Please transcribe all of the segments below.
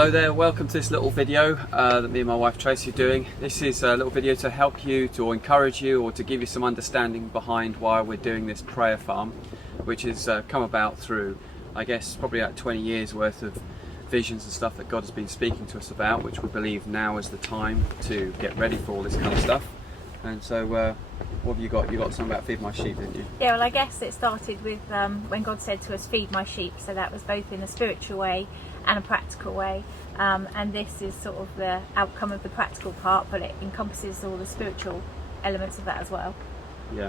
Hello there, welcome to this little video that me and my wife Tracy are doing. This is a little video to help you, to encourage you, or to give you some understanding behind why we're doing this prayer farm, which has come about through, I guess, probably about 20 years worth of visions and stuff that God has been speaking to us about, which we believe now is the time to get ready for all this kind of stuff. And so, what have you got? You got something about feed my sheep, didn't you? Yeah, well, I guess it started with when God said to us, feed my sheep. So that was both in a spiritual way and a practical way. And this is sort of the outcome of the practical part, but it encompasses all the spiritual elements of that as well. Yeah,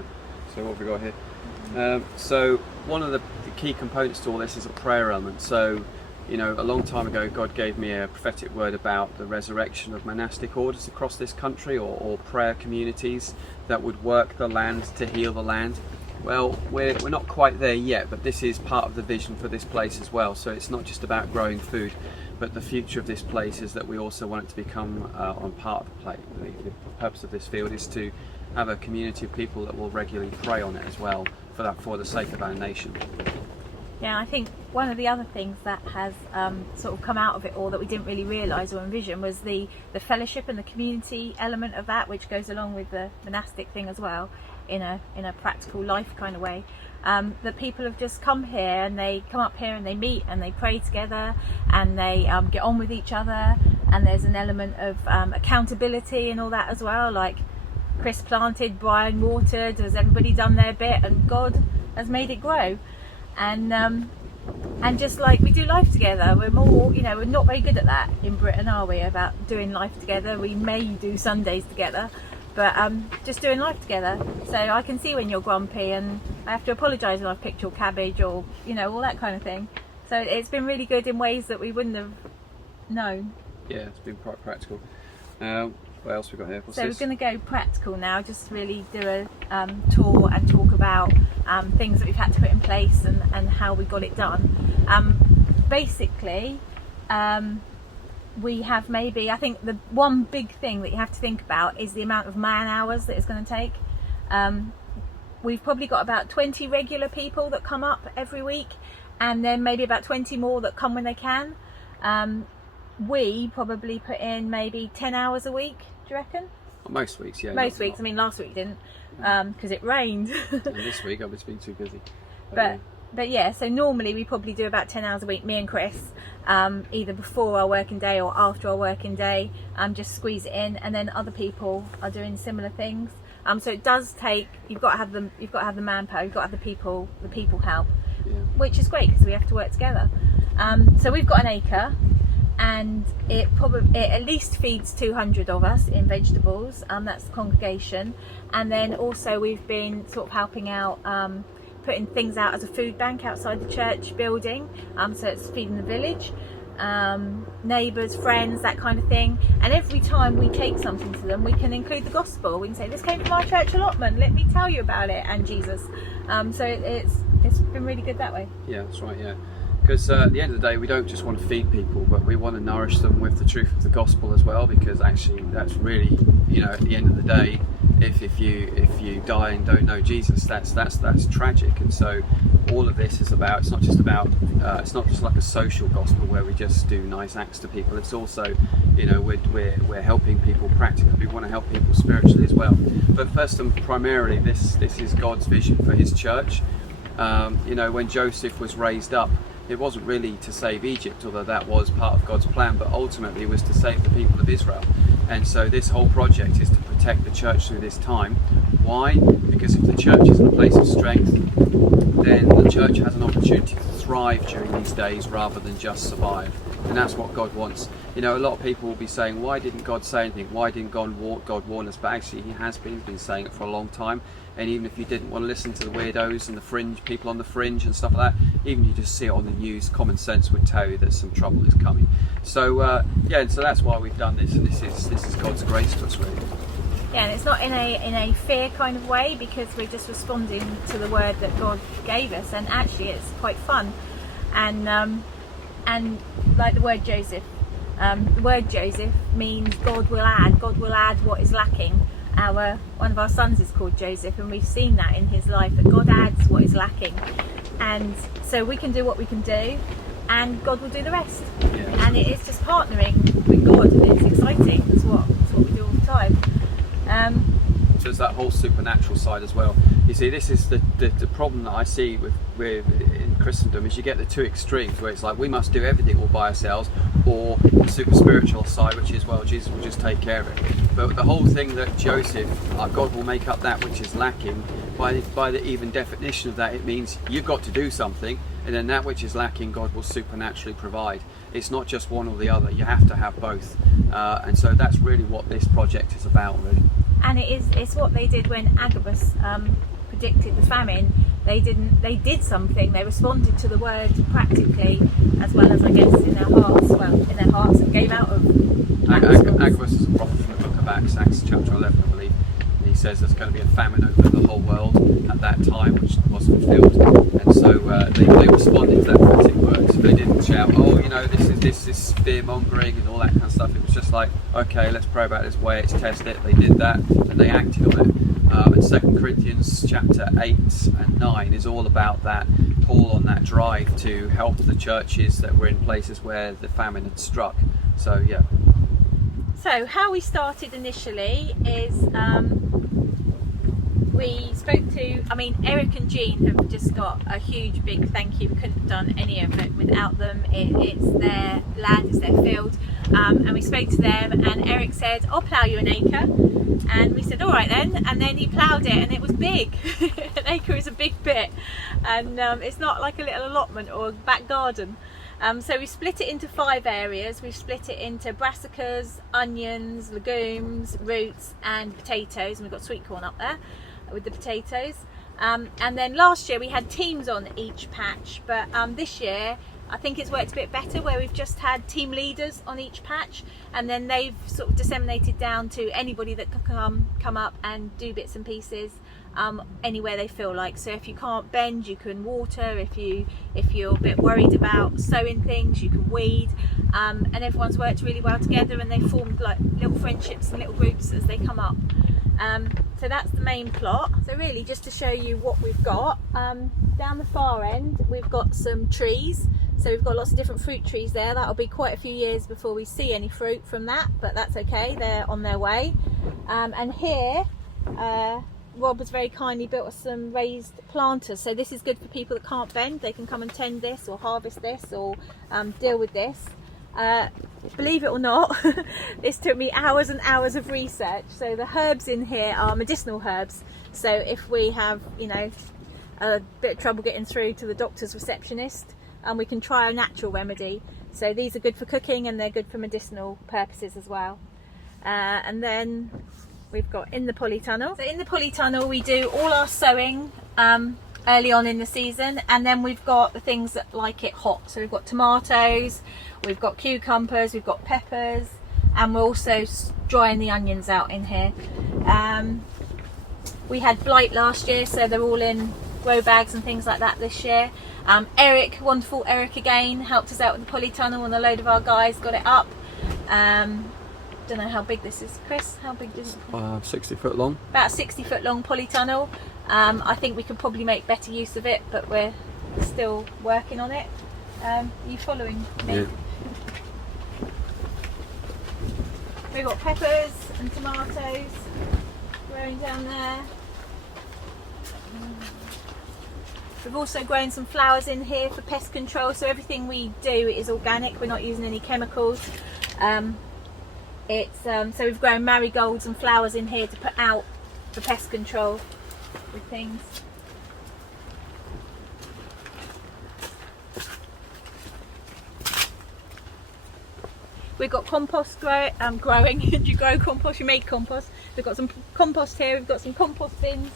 so what have we got here? So one of the key components to all this is a prayer element. So, you know, a long time ago God gave me a prophetic word about the resurrection of monastic orders across this country, or prayer communities that would work the land to heal the land. Well, we're not quite there yet, but this is part of the vision for this place as well. So it's not just about growing food, but the future of this place is that we also want it to become on part of the plate. The purpose of this field is to have a community of people that will regularly pray on it as well, for the sake of our nation. Yeah, I think one of the other things that has sort of come out of it all that we didn't really realise or envision was the fellowship and the community element of that, which goes along with the monastic thing as well, in a practical life kind of way. That people have just come here and they come up here and they meet and they pray together and they get on with each other, and there's an element of accountability and all that as well. Like Chris planted, Brian watered, has everybody done their bit, and God has made it grow. And just like we do life together, we're more, you know, we're not very good at that in Britain, are we, about doing life together? We may do Sundays together, but just doing life together. So I can see when you're grumpy, and I have to apologise when I've picked your cabbage, or, you know, all that kind of thing. So it's been really good in ways that we wouldn't have known. Yeah, it's been quite practical. What else we got here? What's so this? We're going to go practical now, just really do a tour and talk about things that we've had to put in place and how we got it done. Basically, we have maybe, I think the one big thing that you have to think about is the amount of man hours that it's going to take. We've probably got about 20 regular people that come up every week, and then maybe about 20 more that come when they can. We probably put in maybe 10 hours a week, do you reckon? Well, most weeks, yeah. Most weeks. I mean, last week didn't, because it rained. And this week I've just been too busy. But yeah, so normally we probably do about 10 hours a week, me and Chris, either before our working day or after our working day, just squeeze it in, and then other people are doing similar things. So it does take, you've got to have the manpower, you've got to have the people help, yeah. Which is great because we have to work together. So we've got an acre, and it at least feeds 200 of us in vegetables. That's the congregation, and then also we've been sort of helping out, putting things out as a food bank outside the church building. So it's feeding the village, neighbours, friends, that kind of thing. And every time we take something to them, we can include the gospel. We can say, this came from our church allotment, let me tell you about it, and Jesus. So it's been really good that way. Yeah, that's right, yeah. Because at the end of the day, we don't just want to feed people, but we want to nourish them with the truth of the gospel as well, because actually that's really, you know, at the end of the day, if you die and don't know Jesus, that's tragic. And so all of this is about, it's not just like a social gospel where we just do nice acts to people. It's also, you know, we're helping people practically. We want to help people spiritually as well. But first and primarily, this is God's vision for his church. You know, when Joseph was raised up, it wasn't really to save Egypt, although that was part of God's plan, but ultimately it was to save the people of Israel. And so this whole project is to protect the church through this time. Why? Because if the church is in a place of strength, then the church has an opportunity to thrive during these days rather than just survive. And that's what God wants. You know, a lot of people will be saying, why didn't God say anything? Why didn't God warn us? But actually he has been saying it for a long time. And even if you didn't want to listen to the weirdos and the fringe, people on the fringe and stuff like that, even you just see it on the news, common sense would tell you that some trouble is coming. So yeah, and so that's why we've done this, and this is God's grace to us, really. Yeah, and it's not in a fear kind of way, because we're just responding to the word that God gave us, and actually it's quite fun. And like the word Joseph, means God will add what is lacking. One of our sons is called Joseph, and we've seen that in his life, that God adds what is lacking. And so we can do what we can do, and God will do the rest. Yeah. And it is just partnering with God, and it's exciting. That's what we do all the time. So there's that whole supernatural side as well. You see, this is the problem that I see with in Christendom, is you get the two extremes where it's like we must do everything all by ourselves, or the super spiritual side, which is, well, Jesus will just take care of it. But the whole thing that Joseph, God will make up that which is lacking, by the even definition of that, it means you've got to do something, and then that which is lacking, God will supernaturally provide. It's not just one or the other, you have to have both. And so that's really what this project is about, really. And it's what they did when Agabus predicted the famine. They did something. They responded to the word practically, as well as, I guess, in their hearts, and gave out of Agabus is a prophet from the book of Acts chapter 11, I believe. And he says there's going to be a famine over the whole world at that time, which was fulfilled. And so they responded to that prophetic word. So they didn't shout, oh, you know, this is fear mongering and all that kind of stuff. It was just like, okay, let's pray about this way, let's test it. They did that, and they acted on it. And 2 Corinthians chapter 8 and 9 is all about that, Paul on that drive to help the churches that were in places where the famine had struck. So yeah. So how we started initially is we spoke to, Eric and Jean have just got a huge big thank you. We couldn't have done any of it without them. It's their land, it's their field. And we spoke to them, and Eric said, I'll plough you an acre. And we said, all right then. And then he ploughed it, and it was big. An acre is a big bit. And it's not like a little allotment or a back garden. So we split it into 5 areas. We've split it into brassicas, onions, legumes, roots and potatoes. And we've got sweet corn up there with the potatoes. And then last year we had teams on each patch. But this year I think it's worked a bit better, where we've just had team leaders on each patch. And then they've sort of disseminated down to anybody that can come up and do bits and pieces. Anywhere they feel like. So if you can't bend, you can water. If you're a bit worried about sowing things, you can weed. And everyone's worked really well together, and they formed like little friendships and little groups as they come up. So that's the main plot. So really, just to show you what we've got, down the far end we've got some trees. So we've got lots of different fruit trees there. That'll be quite a few years before we see any fruit from that, but that's okay, they're on their way. And here Rob has very kindly built us some raised planters. So this is good for people that can't bend. They can come and tend this, or harvest this, or deal with this. Believe it or not, this took me hours and hours of research. So the herbs in here are medicinal herbs. So if we have, a bit of trouble getting through to the doctor's receptionist, we can try a natural remedy. So these are good for cooking, and they're good for medicinal purposes as well. And then we've got in the polytunnel. So in the polytunnel we do all our sowing early on in the season, and then we've got the things that like it hot. So we've got tomatoes, we've got cucumbers, we've got peppers, and we're also drying the onions out in here. We had blight last year, so they're all in grow bags and things like that this year. Eric, wonderful Eric again, helped us out with the polytunnel, and a load of our guys got it up. Don't know how big this is, Chris. How big is it? 60 foot long. About 60 foot long polytunnel. I think we could probably make better use of it, but we're still working on it. You following me? Yeah. We've got peppers and tomatoes growing down there. We've also grown some flowers in here for pest control, so everything we do is organic. We're not using any chemicals. So we've grown marigolds and flowers in here to put out for pest control with things. We've got compost growing. Do you grow compost? You make compost. We've got some compost here. We've got some compost bins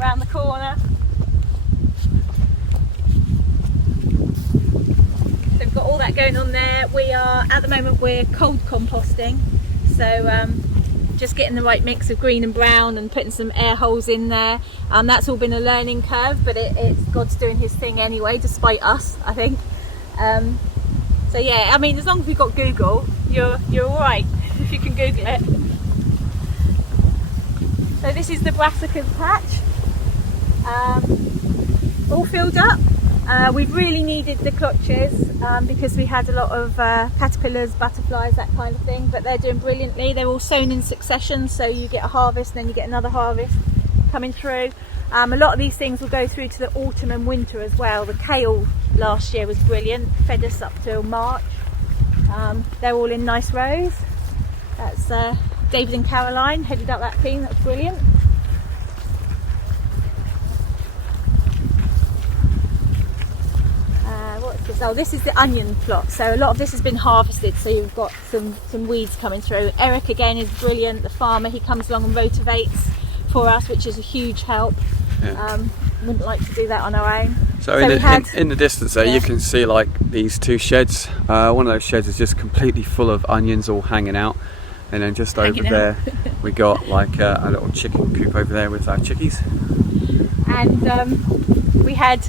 around the corner. So we've got all that going on there. We are, at the moment, we're cold composting. So just getting the right mix of green and brown and putting some air holes in there. That's all been a learning curve, but it's God's doing his thing anyway, despite us, I think. So yeah, as long as we've got Google, you're all right if you can Google it. So this is the brassica patch, all filled up. We've really needed the clutches because we had a lot of caterpillars, butterflies, that kind of thing, but they're doing brilliantly. They're all sown in succession, so you get a harvest and then you get another harvest coming through. A lot of these things will go through to the autumn and winter as well. The kale last year was brilliant, fed us up till March. They're all in nice rows. That's David and Caroline headed up that team. That's brilliant. What's this? Oh, this is the onion plot. So a lot of this has been harvested, so you've got some weeds coming through. Eric again is brilliant, the farmer. He comes along and rotivates for us, which is a huge help. Yeah. Wouldn't like to do that on our own. So in the distance there, you can see like these two sheds. One of those sheds is just completely full of onions all hanging out, and then just over there we got like a little chicken coop over there with our chickies. And we had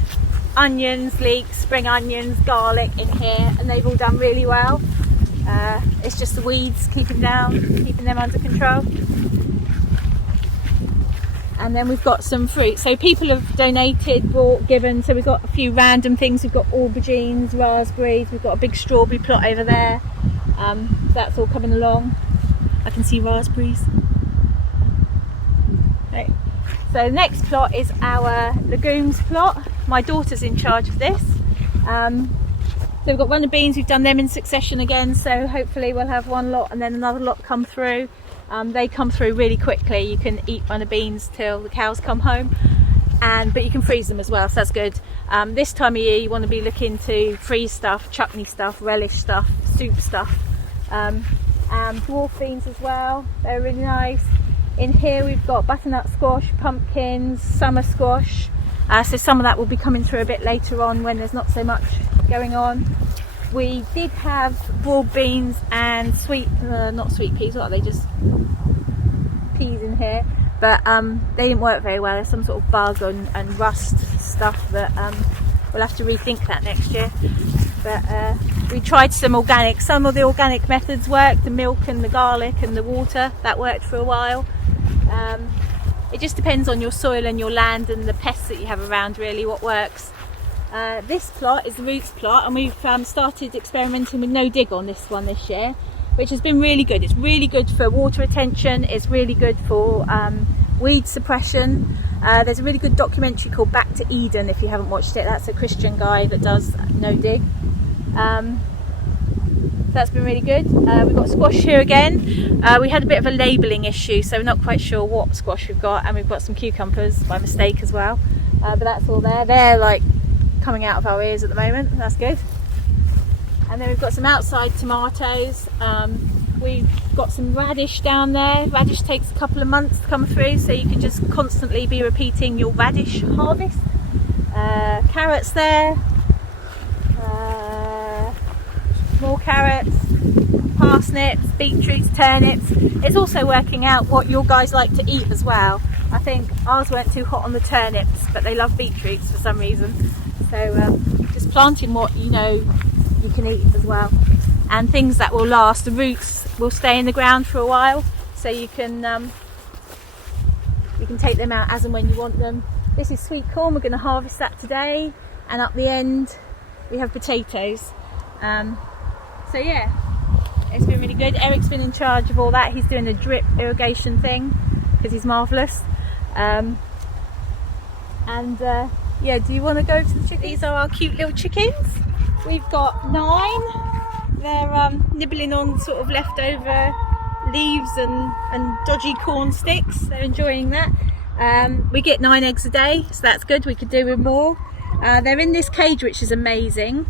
onions, leeks, spring onions, garlic in here, and they've all done really well. It's just the weeds keeping them under control. And then we've got some fruit. So people have donated, bought, given. So we've got a few random things. We've got aubergines, raspberries. We've got a big strawberry plot over there. That's all coming along. I can see raspberries. Right. So the next plot is our Lagoons Plot. My daughter's in charge of this. So we've got runner beans. We've done them in succession again. So hopefully we'll have one lot and then another lot come through. They come through really quickly. You can eat runner beans till the cows come home, but you can freeze them as well, so that's good. This time of year you want to be looking to freeze stuff, chutney stuff, relish stuff, soup stuff, and dwarf beans as well. They're really nice. In here we've got butternut squash, pumpkins, summer squash, so some of that will be coming through a bit later on when there's not so much going on. We did have broad beans and not sweet peas, what are they, just peas in here, but they didn't work very well. There's some sort of bug and rust stuff that we'll have to rethink that next year. But we tried some organic. Some of the organic methods worked, the milk and the garlic and the water, that worked for a while. It just depends on your soil and your land and the pests that you have around, really, what works. This plot is the roots plot, and we've started experimenting with no dig on this one this year, which has been really good. It's really good for water retention, it's really good for weed suppression. There's a really good documentary called Back to Eden, if you haven't watched it. That's a Christian guy that does no dig. That's been really good. We've got squash here again. We had a bit of a labelling issue, so we're not quite sure what squash we've got, and we've got some cucumbers by mistake as well. But that's all there. They're like coming out of our ears at the moment. That's good. And then we've got some outside tomatoes. We've got some radish down there. Radish takes a couple of months to come through, so you can just constantly be repeating your radish harvest. Carrots there. More carrots, parsnips, beetroots, turnips. It's also working out what your guys like to eat as well. I think ours weren't too hot on the turnips, but they love beetroots for some reason. So just planting what you know you can eat as well, and things that will last. The roots will stay in the ground for a while, so you can take them out as and when you want them. This is sweet corn. We're going to harvest that today, and up the end we have potatoes. So yeah, it's been really good. Eric's been in charge of all that. He's doing a drip irrigation thing because he's marvellous. Yeah, do you want to go to the chickens? These are our cute little chickens. We've got 9. They're nibbling on sort of leftover leaves and dodgy corn sticks. They're enjoying that. We get 9 eggs a day, so that's good. We could do with more. They're in this cage, which is amazing.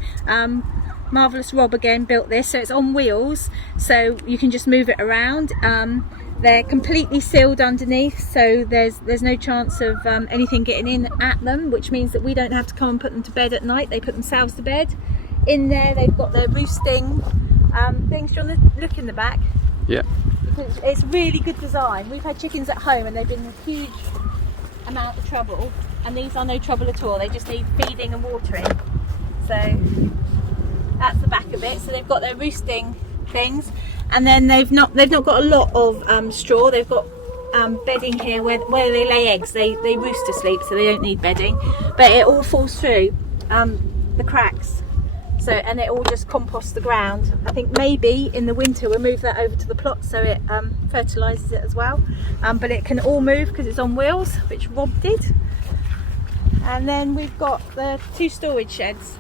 Marvellous Rob again built this, so it's on wheels, so you can just move it around. They're completely sealed underneath, so there's no chance of anything getting in at them, which means that we don't have to come and put them to bed at night. They put themselves to bed. In there they've got their roosting things. Do you want to look in the back? Yeah. It's really good design. We've had chickens at home and they've been a huge amount of trouble, and these are no trouble at all. They just need feeding and watering. So that's the back of it. So they've got their roosting things, and then they've not got a lot of straw. They've got bedding here where they lay eggs. They roost to sleep, so they don't need bedding, but it all falls through. the cracks. So, and it all just composts the ground. I think maybe in the winter we'll move that over to the plot so it fertilises it as well. But it can all move because it's on wheels, which Rob did. And then we've got the 2 storage sheds.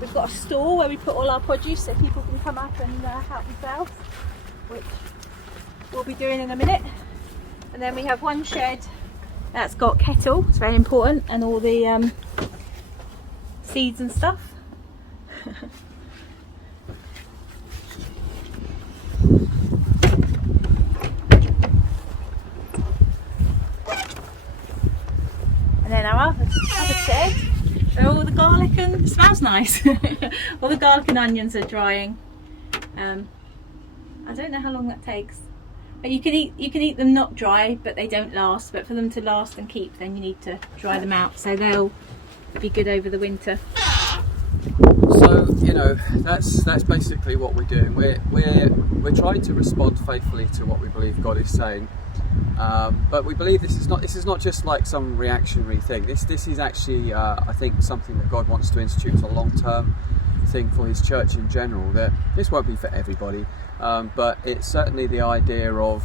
We've got a store where we put all our produce so people can come up and help themselves, which we'll be doing in a minute. And then we have 1 shed that's got kettle, it's very important, and all the seeds and stuff. And then our other shed are all the garlic, and it smells nice. All the garlic and onions are drying. I don't know how long that takes. But you can eat them not dry, but they don't last. But for them to last and keep, then you need to dry them out, so they'll be good over the winter. So that's basically what we're doing. We're trying to respond faithfully to what we believe God is saying, but we believe this is not just like some reactionary thing. This is actually I think something that God wants to institute as a long-term thing for His church in general. That this won't be for everybody, but it's certainly the idea of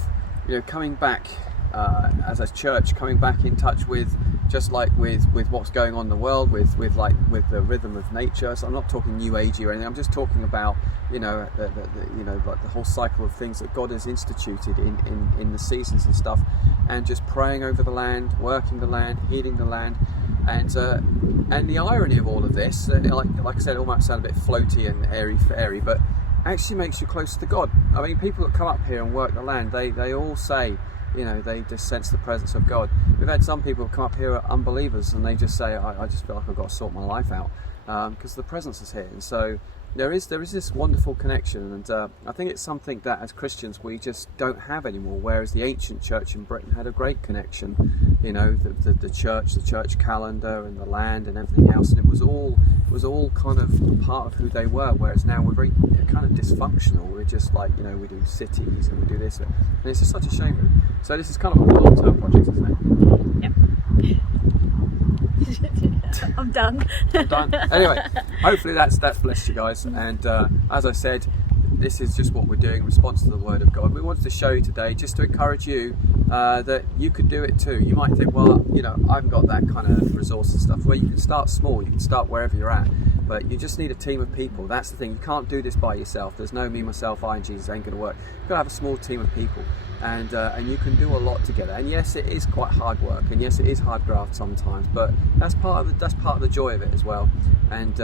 coming back as a church, coming back in touch with, just like with what's going on in the world, with the rhythm of nature. So I'm not talking new agey or anything. I'm just talking about like the whole cycle of things that God has instituted in the seasons and stuff, and just praying over the land, working the land, healing the land, and the irony of all of this, like I said, it all might sound a bit floaty and airy fairy, but actually makes you closer to God. I mean, people that come up here and work the land, they all say, they just sense the presence of God. We've had some people come up here, are unbelievers, and they just say, I just feel like I've got to sort my life out because the presence is here. And so there is this wonderful connection, and I think it's something that as Christians we just don't have anymore, whereas the ancient church in Britain had a great connection, the church calendar and the land and everything else, and it was all kind of part of who they were, whereas now we're very kind of dysfunctional. We're just like, we do cities and we do this, and it's just such a shame. So this is kind of a long-term project, isn't it? Yep. I'm done. Anyway, hopefully that's blessed you guys, and as I said, this is just what we're doing in response to the Word of God. We wanted to show you today, just to encourage you that you could do it too. You might think, well, I haven't got that kind of resource and stuff. Well, you can start small, you can start wherever you're at, but you just need a team of people. That's the thing. You can't do this by yourself. There's no me, myself, I and Jesus ain't going to work. You've got to have a small team of people, and you can do a lot together. And yes, it is quite hard work, and yes, it is hard graft sometimes, but that's part of the joy of it as well. And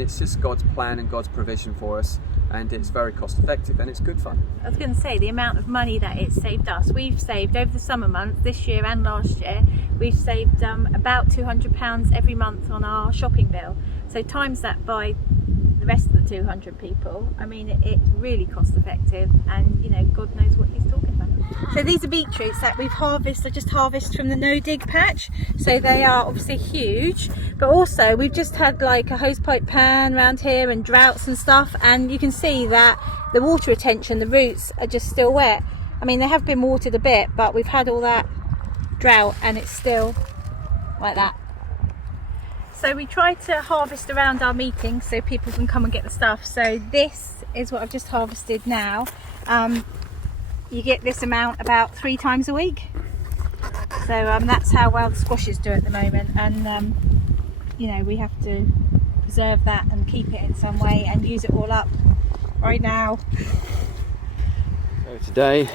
it's just God's plan and God's provision for us, and it's very cost effective and it's good fun. I was going to say, the amount of money that it's saved us. We've saved over the summer months, this year and last year, we've saved about £200 every month on our shopping bill. So times that by the rest of the 200 people, I mean, it's really cost effective, and God knows what He's talking about. So these are beetroots that we've just harvested from the no dig patch. So they are obviously huge, but also we've just had like a hosepipe pan around here and droughts and stuff, and you can see that the water retention, the roots are just still wet. I mean, they have been watered a bit, but we've had all that drought and it's still like that. So we try to harvest around our meetings so people can come and get the stuff. So this is what I've just harvested now. You get this amount about 3 times a week. So that's how well the squashes do at the moment, and we have to preserve that and keep it in some way and use it all up right now. So today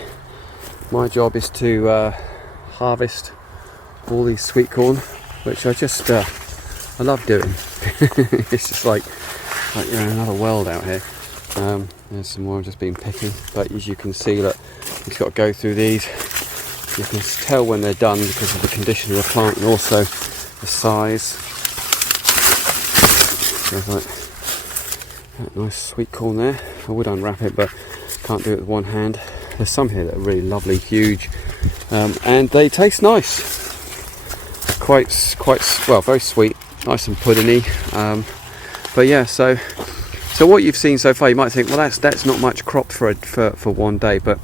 my job is to harvest all these sweet corn, which I just I love doing. It's just like you're in another world out here. There's some more I've just been picking, but as you can see, look, you've got to go through these. You can tell when they're done because of the condition of the plant and also the size. There's like that nice sweet corn there. I would unwrap it, but can't do it with one hand. There's some here that are really lovely, huge, and they taste nice. Quite well, very sweet, nice and puddingy. But yeah, so what you've seen so far, you might think, well, that's not much crop for one day, but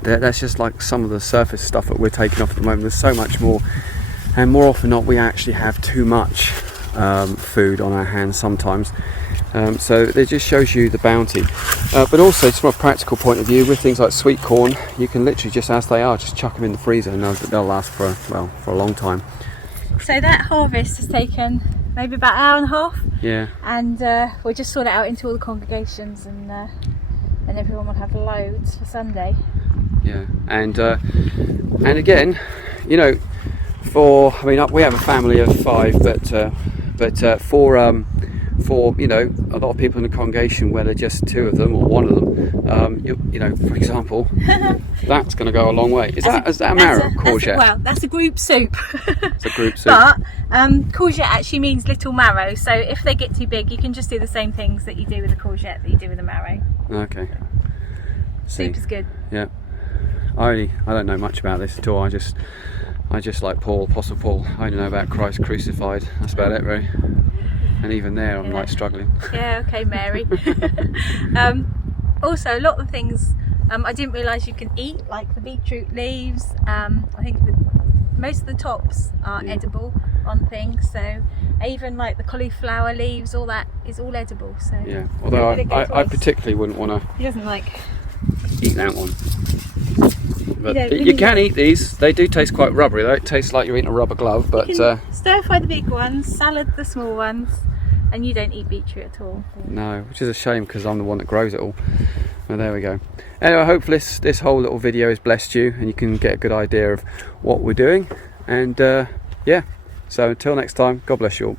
that's just like some of the surface stuff that we're taking off at the moment. There's so much more, and more often than not, we actually have too much food on our hands sometimes. So it just shows you the bounty. But also, just from a practical point of view, with things like sweet corn, you can literally just, as they are, just chuck them in the freezer and they'll last for a long time. So that harvest has taken maybe about an hour and a half. Yeah. And we'll just sort it out into all the congregations, and everyone will have loads for Sunday. Yeah. And again, you know, we have a family of 5, but for you know, a lot of people in the congregation where they're just 2 of them or 1 of them, you know, for example, that's going to go a long way. Is that a marrow courgette? That's a group soup. It's a group soup. But courgette actually means little marrow, so if they get too big, you can just do the same things that you do with a courgette that you do with a marrow. Okay. Soup is good. Yeah. I don't know much about this at all. I just like Apostle Paul. I only know about Christ crucified. That's about it, really. And even there, I'm like struggling. Yeah, okay, Mary. Also, a lot of things I didn't realise you can eat, like the beetroot leaves. I think most of the tops are edible on things. So even like the cauliflower leaves, all that is all edible. So yeah, although I particularly wouldn't want to. He doesn't like eat that one. But you can eat these. They do taste quite rubbery though. It tastes like you're eating a rubber glove. But stir fry the big ones, salad the small ones, and you don't eat beetroot at all. No, which is a shame because I'm the one that grows it all. Well, there we go. Anyway, hopefully this whole little video has blessed you and you can get a good idea of what we're doing. And yeah, so until next time, God bless you all.